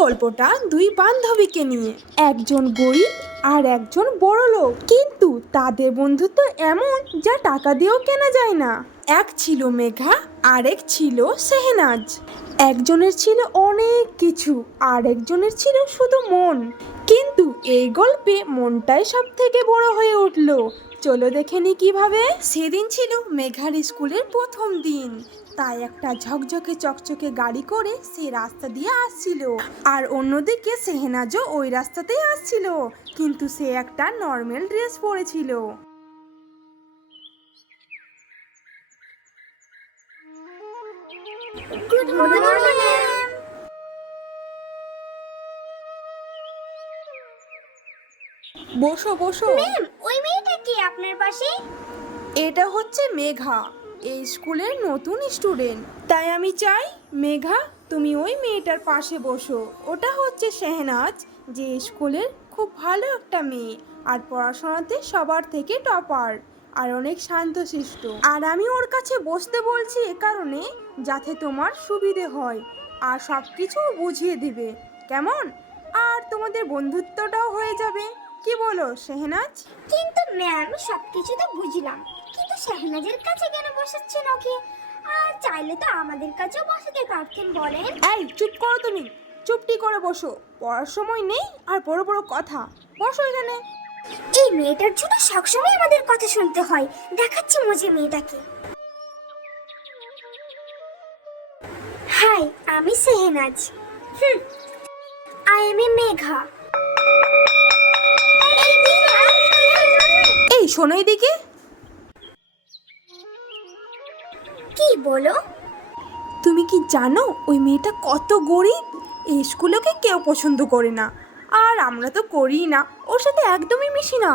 গল্পটা দুই বান্ধবীকে নিয়ে, একজন গরিব আর একজন বড়লোক, কিন্তু তাদের বন্ধুত্ব এমন যা টাকা দিয়েও কেনা যায় না। এক ছিল মেঘা, আরেক ছিল শেহনাজ। একজনের ছিল অনেক কিছু আর একজনের ছিল শুধু মন, কিন্তু এই গল্পে মনটাই সব থেকে বড় হয়ে উঠলো। চলো দেখে নি কিভাবে। সেদিন ছিল মেঘার স্কুলের প্রথম দিন, তাই একটা ঝকঝকে চকচকে গাড়ি করে সে রাস্তা দিয়ে আসছিল, আর অন্যদিকে শেহনাজও ওই রাস্তাতেই আসছিল, কিন্তু সে একটা নর্মাল ড্রেস পরেছিল। Good morning. বসো বসো। ম্যাম, ওই মেয়েটা কি আপনার পাশে? এটা হচ্ছে মেঘা, এই স্কুলের নতুন স্টুডেন্ট। তাই আমি চাই মেঘা তুমি ওই মেয়েটার পাশে বসো। ওটা হচ্ছে শেহনাজ, যে স্কুলের খুব ভালো একটা মেয়ে আর পড়াশোনাতে সবার থেকে টপার আর অনেক শান্তশিষ্ট। আর আমি ওর কাছে বসতে বলছি এ কারণে যাতে তোমার সুবিধে হয় আর সব কিছু বুঝিয়ে দিবে, কেমন? আর তোমাদের বন্ধুত্বটাও হয়ে যাবে। কি বলো শেহনাজ? কিন্তু ম্যাম, সবকিছু তো বুঝলাম, কিন্তু শাহনাজের কাছে কেন বসাচ্ছেন ওকে? আর চাইলে তো আমাদের কাছেও বসাতে পারতেন, বলেন। এই চুপ করো তুমি, চুপটি করে বসো। পড়ার সময় নেই আর বড় বড় কথা। বসো এখানে। এই মেয়েটার জন্য সবসময় আমাদের কথা শুনতে হয়। দেখাচ্ছি মজে মেয়েটাকে। হাই, আমি Shehnaz. I M A Megha. এই শোনো এদিকে। কি বলো? তুমি কি জানো ওই মেয়েটা কত গরিব? এই স্কুলে ওকে কেউ পছন্দ করে না, আর আমরা তো করিই না, ওর সাথে একদমই মিশি না।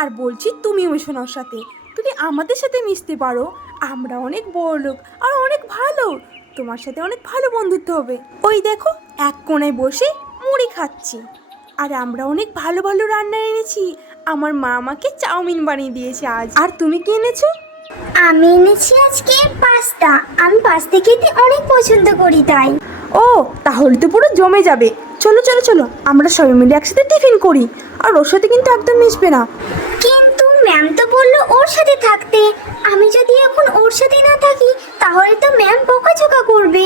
আর বলছি তুমিও মিশো না ওর সাথে, তুমি আমাদের সাথে মিশতে পারো। আমরা অনেক বড় লোক আর অনেক ভালো, তোমার সাথে অনেক ভালো বন্ধুত্ব হবে। ওই দেখো এক কোণায় বসে মুড়ি খাচ্ছি, আর আমরা অনেক ভালো ভালো রান্না এনেছি। আমার মা আমাকে চাউমিন বানিয়ে দিয়েছে আজ। আর তুমি কি এনেছো? আমি এনেছি আজকে পাস্তা। আমি পাস্তা খেতে অনেক পছন্দ করি, তাই। ও, তাহলে তো পুরো জমে যাবে। চলো চলো চলো, আমরা সবাই মিলে একসাথে টিফিন করি। আর ওর সাথে কিন্তু একদম মিশবে না। কিন্তু ম্যাম তো বললো ওর সাথে থাকতে। আমি যদি এখন ওর সাথে না থাকি তাহলে তো ম্যাম বকাঝকা করবে।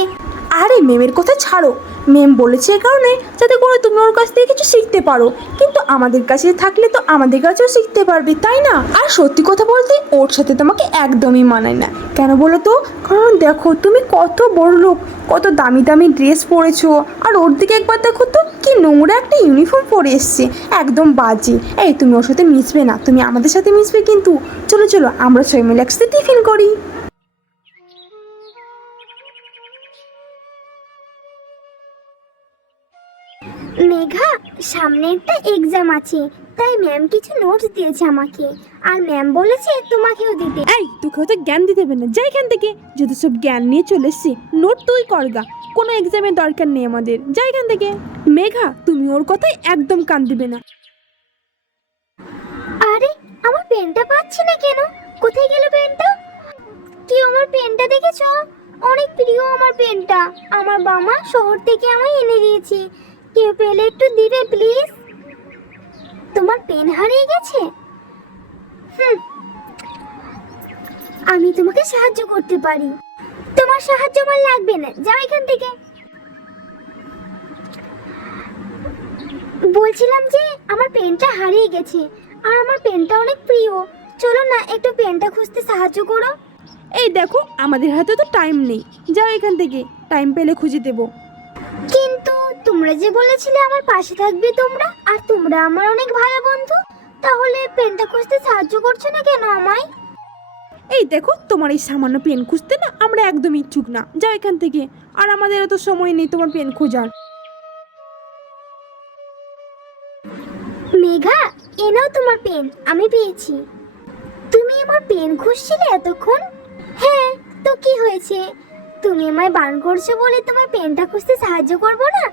আরে মেমের কথা ছাড়ো, মেম বলেছে এ কারণে যাতে করে তুমি ওর কাছ থেকে কিছু শিখতে পারো, কিন্তু আমাদের কাছে থাকলে তো আমাদের কাছেও শিখতে পারবে, তাই না? আর সত্যি কথা বলতে ওর সাথে তোমাকে একদমই মানায় না। কেন বলো তো? কারণ দেখো তুমি কত বড় লোক, কত দামি দামি ড্রেস পরেছো, আর ওর দিকে একবার দেখো তো কি নোংরা একটা ইউনিফর্ম পরে এসছে, একদম বাজে। এই তুমি ওর সাথে মিশবে না, তুমি আমাদের সাথে মিশবে কিন্তু। চলো চলো, আমরা সবাই মিলে একসাথে টিফিন করি। মেঘা, সামনে একটা এক্সাম আছে, তাই ম্যাম কিছু নোটস দিয়েছে আমাকে, আর ম্যাম বলেছে তোমাকেও দিতে। এই তোকে হয়তো জ্ঞান দিতে হবে না, যাই এখান থেকে। যদি সব জ্ঞান নিয়ে চলে এসছি, নোট তুই করগা, কোনো এক্সামের দরকার নেই আমাদের, যাই এখান থেকে। মেঘা তুমি ওর কথায় একদম কান দিবে না। আরে, আমার পেনটা পাচ্ছি না কেন? কোথায় গেল পেনটা? কি, আমার পেনটা দেখেছো? অনেক প্রিয় আমার পেনটা। আমার বাবা শহর থেকে আমায় এনে দিয়েছে। কেউ পেলে একটু দিবে প্লিজ। তোমার পেন হারিয়ে গেছে? আমি তোমাকে সাহায্য করতে পারি। তোমার সাহায্য আমার লাগবে না, যাও এখান থেকে। বলছিলাম যে আমার পেনটা হারিয়ে গেছে, আর আমার পেনটা অনেক প্রিয়। চলো না, একটু পেনটা খুঁজতে সাহায্য করো। এই দেখো আমাদের হাতে তো টাইম নেই, যাও এখান থেকে, টাইম পেলে খুঁজে দেবো। কিন্তু তোমরা যে বলেছিলে আমার পাশে থাকবে তোমরা, আর তোমরা আমার অনেক ভালো বন্ধু, তাহলে পেনটা খুঁজতে সাহায্য করছো না কেন আমায়? এই দেখো তোমার এই সামান্য পেন খুঁজতে না আমরা একদম ইচ্ছুক না, যাও এখান থেকে। আর আমাদের এত সময় নেই তোমার পেন খোঁজার। মেঘা, এ নাও তোমার পেন, আমি পেয়েছি। তুমি আমার পেন খুঁজছিলে এতক্ষণ? হ্যাঁ, তো কি হয়েছে? তুমি আমায় বারণ করছো বলে তোমার পেনটা খুঁজতে সাহায্য করব না?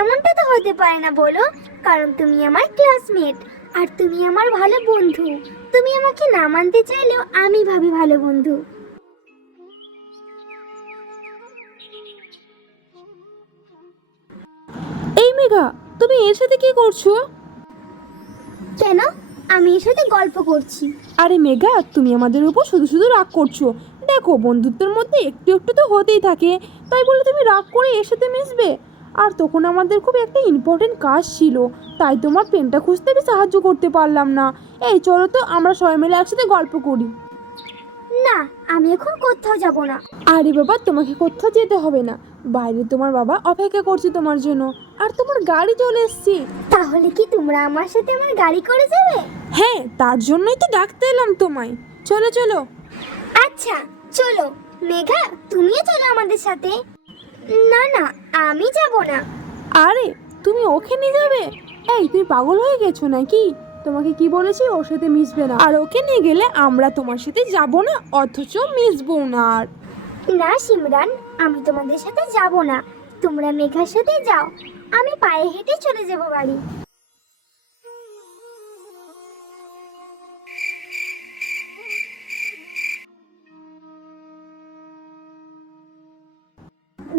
এমনটা তো হতে পারে না, বলো। কারণ তুমি আমার ক্লাসমেট, আর তুমি আমার ভালো বন্ধু। তুমি আমাকে না মানতে চাইলেও আমি ভাবি ভালো বন্ধু। মেঘা, তুমি এর সাথে কি করছো? কেন? আমি এর সাথে গল্প করছি। আরে মেঘা, তুমি আমাদের উপর শুধু শুধু রাগ করছো। দেখো, বন্ধুত্বের মধ্যে একটু একটু তো হতেই থাকে, তাই বলে তুমি রাগ করে এর সাথে মিশবে? আর তখন আমাদের খুব একটা ইম্পর্টেন্ট কাজ ছিল, তাই তোমার পেনটা খুঁজতে আমি সাহায্য করতে পারলাম না। এই চলো তো, আমরা সবাই মিলে একসাথে গল্প করি। না, আমি এখন কোথাও যাব না। আরে বাবা, তোমাকে কোথাও যেতে হবে না, বাইরে তোমার বাবা অপেক্ষা করছে তোমার জন্য, আর তোমার গাড়ি চলে এসছে। তাহলে কি তোমরা আমার সাথে আমার গাড়ি করে যাবে? হ্যাঁ, তার জন্যই তো ডাকতে এলাম তোমায়। চলো চলো। আচ্ছা চলো। মেঘা, তুমিও চলো আমাদের সাথে। না না, আমি যাব না। আরে, তুমি ওকে নিয়ে যাবে? এই, তুমি পাগল হয়ে গেছো নাকি? তোমাকে কি বলেছি ওর সাথে মিশবে না, আর ওকে নিয়ে গেলে আমরা তোমার সাথে যাব না, অথচ মিশবো না। আর না সিমরান, আমি তোমাদের সাথে যাব না। তোমরা মেঘার সাথে যাও, আমি পায়ে হেঁটে চলে যাব বাড়ি।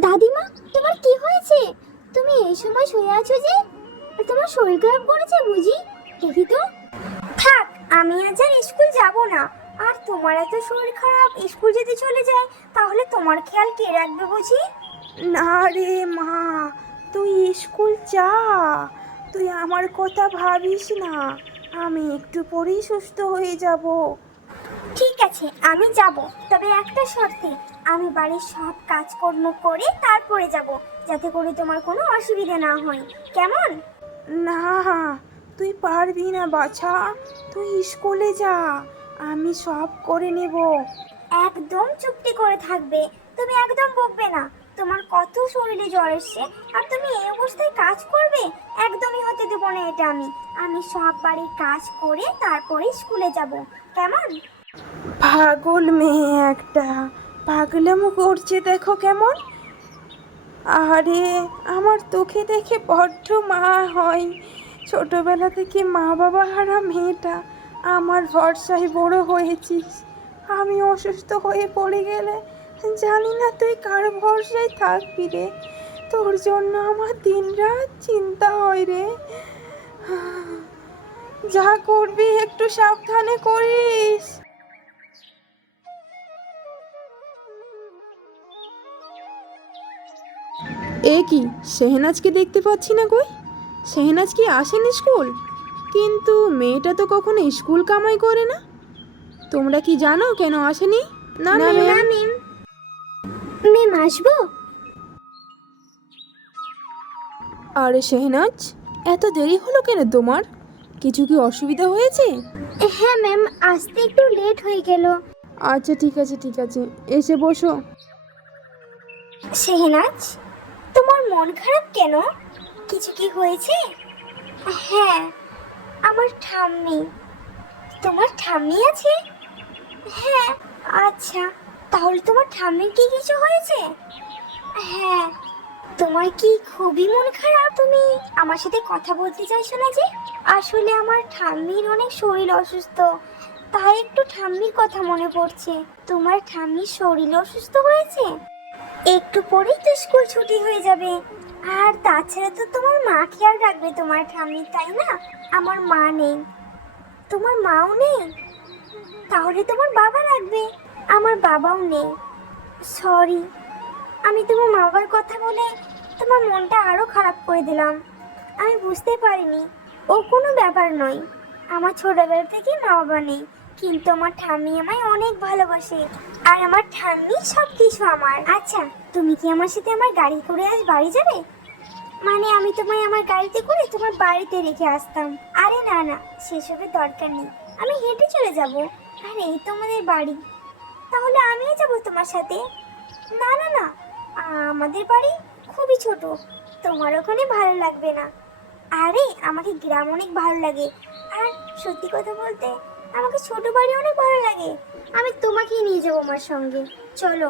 দাদিমা, তোমার কি হয়েছে? তুমি এই সময় শুয়ে আছো যে? আর তোমার শরীর খারাপ করেছে বুঝি? দেখি তো। থাক, আমি আজ আর স্কুল যাব না। আর তোমার এত শরীর খারাপ, স্কুল যদি চলে যায় তাহলে তোমার খেয়াল কে রাখবে বুঝি? না রে মা, তুই স্কুল যা, তুই আমার কথা ভাবিস না, আমি একটু পরেই সুস্থ হয়ে যাব। ঠিক আছে, আমি যাব, তবে একটা শর্তে। আমি বাড়ির সব কাজকর্ম করে তারপরে যাব, যাতে করে তোমার কোনো অসুবিধা না হয়। কেমন? না, তুই পারবি না বাছা, তুই স্কুলে যা, আমি সব করে নেব। একদম চুপটি করে থাকবে, তুমি একদম বকবে না। তোমার কত শরীরে জ্বর এসছে, আর তুমি এই অবস্থায় কাজ করবে? একদমই হতে দেবো না এটা। আমি সব বাড়ির কাজ করে তারপরে স্কুলে যাব। কেমন? পাগল মেয়ে একটা, পাগলামো করছে দেখো কেমন। আরে, আমার তোকে দেখে বড্ড মা হয়। ছোটবেলা থেকে মা বাবা হারা মেয়েটা, আমার ভরসায় বড় হয়েছিস। আমি অসুস্থ হয়ে পড়ে গেলে জানি না তুই কার ভরসায় থাকবি রে। তোর জন্য আমার দিনরাত চিন্তা হয় রে। যা করবি একটু সাবধানে করিস। এ কি, শেহনাজকে দেখতে পাচ্ছি না কই? শেহনাজ কি আসেনি স্কুল? কিন্তু মেয়েটা তো কখনো স্কুল কামাই করে না। তোমরা কি জানো কেন আসেনি? না না ম্যাম। মিম। মিম, আসবো? আরে শেহনাজ, এত দেরি হলো কেন তোমার? কিছু কি অসুবিধা হয়েছে? হ্যাঁ ম্যাম, আসতে একটু লেট হয়ে গেল। আচ্ছা ঠিক আছে ঠিক আছে, এসে বসো। শেহনাজ, তোমার মন খারাপ কেন? কিছু কি হয়েছে? হ্যাঁ, আমার ঠাম্মি। তোমার ঠাম্মি আছে? হ্যাঁ। আচ্ছা, তাহলে তোমার ঠাম্মির কি কিছু হয়েছে? হ্যাঁ। তোমার কি খুবই মন খারাপ? তুমি আমার সাথে কথা বলতে চাইছো না যে? আসলে আমার ঠাম্মির অনেক শরীর অসুস্থ, তাই একটু ঠাম্মির কথা মনে পড়ছে। তোমার ঠাম্মির শরীর অসুস্থ হয়েছে? একটু পরেই তো স্কুল ছুটি হয়ে যাবে। আর তাছাড়া তো তোমার মা খেয়াল রাখবে তোমার ঠাম্মি, তাই না? আমার মা নেই। তোমার মাও নেই? তাহলে তোমার বাবা রাখবে। আমার বাবাও নেই। সরি, আমি তোমার মা বাবার কথা বলে তোমার মনটা আরো খারাপ করে দিলাম। আমি বুঝতে পারিনি। ও কোনো ব্যাপার নয়। আমার ছোটবেলা থেকে মা বাবা নেই, কিন্তু আমার ঠাম্মি আমায় অনেক ভালোবাসে, আর আমার ঠাম্মি সব কিছু আমার। আচ্ছা, তুমি কি আমার সাথে আমার গাড়ি করে আজ বাড়ি যাবে? মানে আমি তোমায় আমার গাড়িতে করে তোমার বাড়িতে রেখে আসতাম। আরে না না, সেসবের দরকার নেই, আমি হেঁটে চলে যাব। আর এই তোমাদের বাড়ি, তাহলে আমিও যাব তোমার সাথে। না না না, আমাদের বাড়ি খুবই ছোট, তোমার ওখানে ভালো লাগবে না। আরে, আমাকে গ্রাম অনেক ভালো লাগে। আর সত্যি কথা বলতে, আমাকে ছোট বাড়ি অনেক ভালো লাগে। আমি তোমাকেই নিয়ে যাবো আমার সঙ্গে, চলো।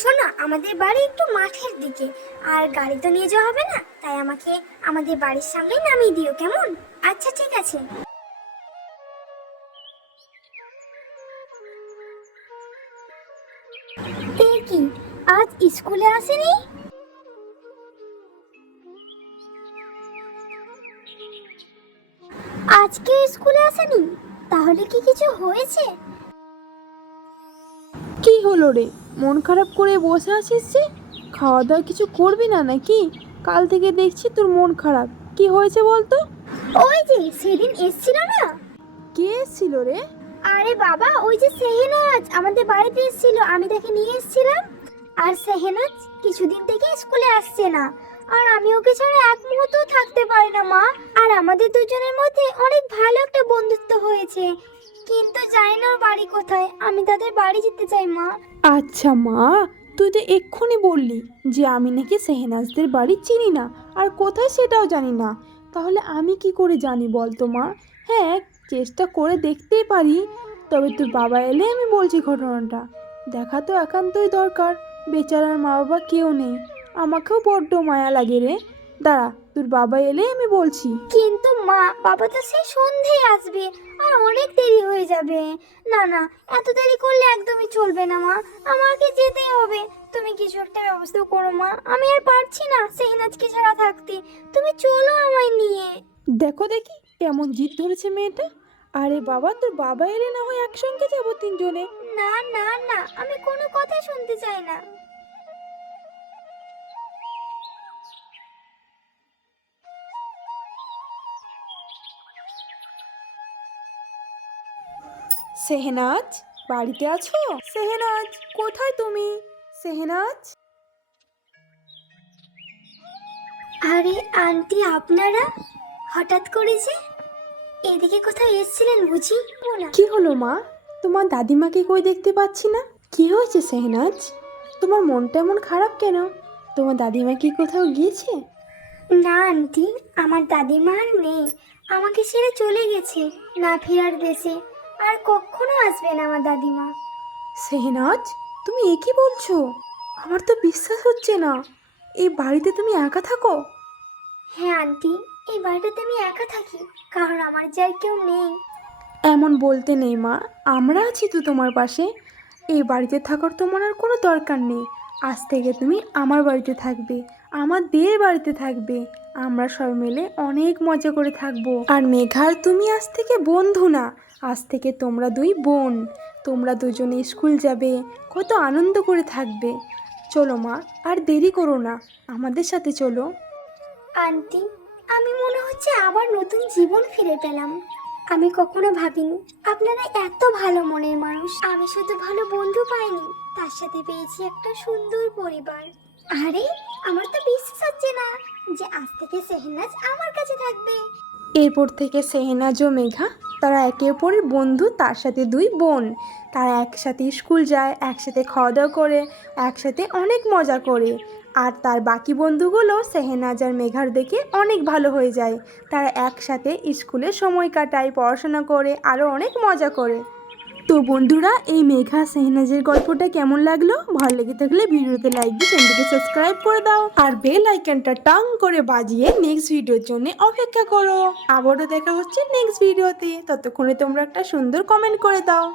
শোনো, আমাদের বাড়ি একটু মাঠের দিকে, আর গাড়ি তো নিয়ে যাওয়া হবে না, তাই আমাকে আমাদের বাড়ির সামনে নামিয়ে দিও, কেমন? আচ্ছা ঠিক আছে। এ কি, আজ স্কুলে আসেনি? আজকে স্কুলে আসেনি? তাহলে কি কিছু হয়েছে? কি হলো রে, মন খারাপ করে বসে আছিস যে? খাওয়া দাওয়া কিছু করবি না নাকি? কাল থেকে দেখছি তোর মন খারাপ। কি হয়েছে বলতো? ওই যে সেদিন এসেছিল না। কে এসেছিল রে? আরে বাবা, ওই যে সেহেনাজ আমাদের বাড়িতে এসেছিল, আমি তাকে নিয়ে এসেছিলাম। আর সেহেনাজ কিছুদিন থেকে স্কুলে আসছে না, আর আমি ওকে ছাড়া এক মুহূর্তও থাকতে পারি না মা। আর আমাদের দুজনের মধ্যে অনেক ভালো একটা বন্ধুত্ব হয়েছে, কিন্তু জানি না ওর বাড়ি কোথায়। আমি তাদের বাড়ি যেতে চাই মা। আচ্ছা মা, তুই তো এক্ষুনি বললি যে আমি নাকি সেহেনাজদের বাড়ি চিনি না আর কোথায় সেটাও জানি না। তাহলে আমি কি করে জানি বলতো মা? হ্যাঁ, চেষ্টা করে দেখতেই পারি, তবে তোর বাবা এলে আমি বলছি ঘটনাটা। দেখা তো একান্তই দরকার, বেচারার মা বাবা কেউ নেই। আমাকেও বড্ড মায়া লাগে রে। দাঁড়া, তোর বাবা এলে আমি বলছি। কিন্তু মা, বাবা তো সেই সন্ধেই আসবে, আর অনেক দেরি হয়ে যাবে। না না, এত দেরি করলে একদমই চলবে না মা, আমাকে যেতেই হবে। তুমি কিছু একটা ব্যবস্থা করো মা, আমি আর পারছি না সেহনাজকে ছাড়া থাকতে। তুমি চলো আমায় নিয়ে। দেখো দেখি কেমন জিদ ধরেছে মেয়েটা। আরে বাবা, তোর বাবা এলে না হয় একসঙ্গে যাবো তিনজনে। না না না, আমি কোনো কথা শুনতে চাই না। সেহনাজ, বাড়িতে আছো? সেহনাজ, কোথায় তুমি? সেহনাজ। আরে আন্টি, আপনারা হঠাৎ করে যে এদিকে কোথাও এসেছিলেন বুঝি? না। কি হলো মা? তোমার দাদিমাকে কই দেখতে পাচ্ছি না। কি হয়েছে সেহনাজ? তোমার মনটা এমন খারাপ কেন? তোমার দাদিমা কি কোথাও গিয়েছে? না আন্টি, আমার দাদিমা আর নেই, আমাকে ছেড়ে চলে গেছে না ফেরার দেশে। আর কখনো আসবে না আমার দাদিমা। সেহনাজ, তুমি এ কি বলছো? আমার তো বিশ্বাস হচ্ছে না। এই বাড়িতে তুমি একা থাকো? হ্যাঁ আন্টি, এই বাড়িটাতে আমি একা থাকি, কারণ আমার যে আর কেউ নেই। এমন বলতে নেই মা, আমরা আছি তো তোমার পাশে। এই বাড়িতে থাকার তোমার আর কোনো দরকার নেই। আজ থেকে তুমি আমার বাড়িতে থাকবে, আমাদের বাড়িতে থাকবে। আমরা সবাই মিলে অনেক মজা করে থাকবো। আর মেঘার তুমি আজ থেকে বন্ধু না, আজ থেকে তোমরা দুই বোন। তোমরা দুজনে স্কুল যাবে, কত আনন্দ করে থাকবে। চলো মা, আর দেরি করো না, আমাদের সাথে চলো। আন্টি, আমি মনে হচ্ছে আবার নতুন জীবন ফিরে পেলাম। আমি কখনো ভাবিনি আপনারা এত ভালো মনের মানুষ। আমি শুধু ভালো বন্ধু পাইনি, তার সাথে পেয়েছি একটা সুন্দর পরিবার। আরে, আমার তো বিশ্বাস হচ্ছে না যে আজ থেকে সেহনাজ আমার কাছে থাকবে। এরপর থেকে সেহনাজ ও মেঘা তারা একে অপরের বন্ধু, তার সাথে দুই বোন। তারা একসাথে স্কুল যায়, একসাথে খাওয়া দাওয়া করে, একসাথে অনেক মজা করে। আর তার বাকি বন্ধুগুলো সেহনাজ আর মেঘার দেখে অনেক ভালো হয়ে যায়। তারা একসাথে স্কুলে সময় কাটায়, পড়াশোনা করে, আরও অনেক মজা করে। তো বন্ধুরা, এই মেঘা সেহনাজের গল্পটা কেমন লাগলো? ভালো লেগে থাকলে ভিডিওতে লাইক দিয়ে চ্যানেলটিকে সাবস্ক্রাইব করে দাও, আর বেল আইকনটা টাং করে বাজিয়ে নেক্সট ভিডিওর জন্য অপেক্ষা করো। আবারও দেখা হচ্ছে নেক্সট ভিডিওতে, ততক্ষণে তোমরা একটা সুন্দর কমেন্ট করে দাও।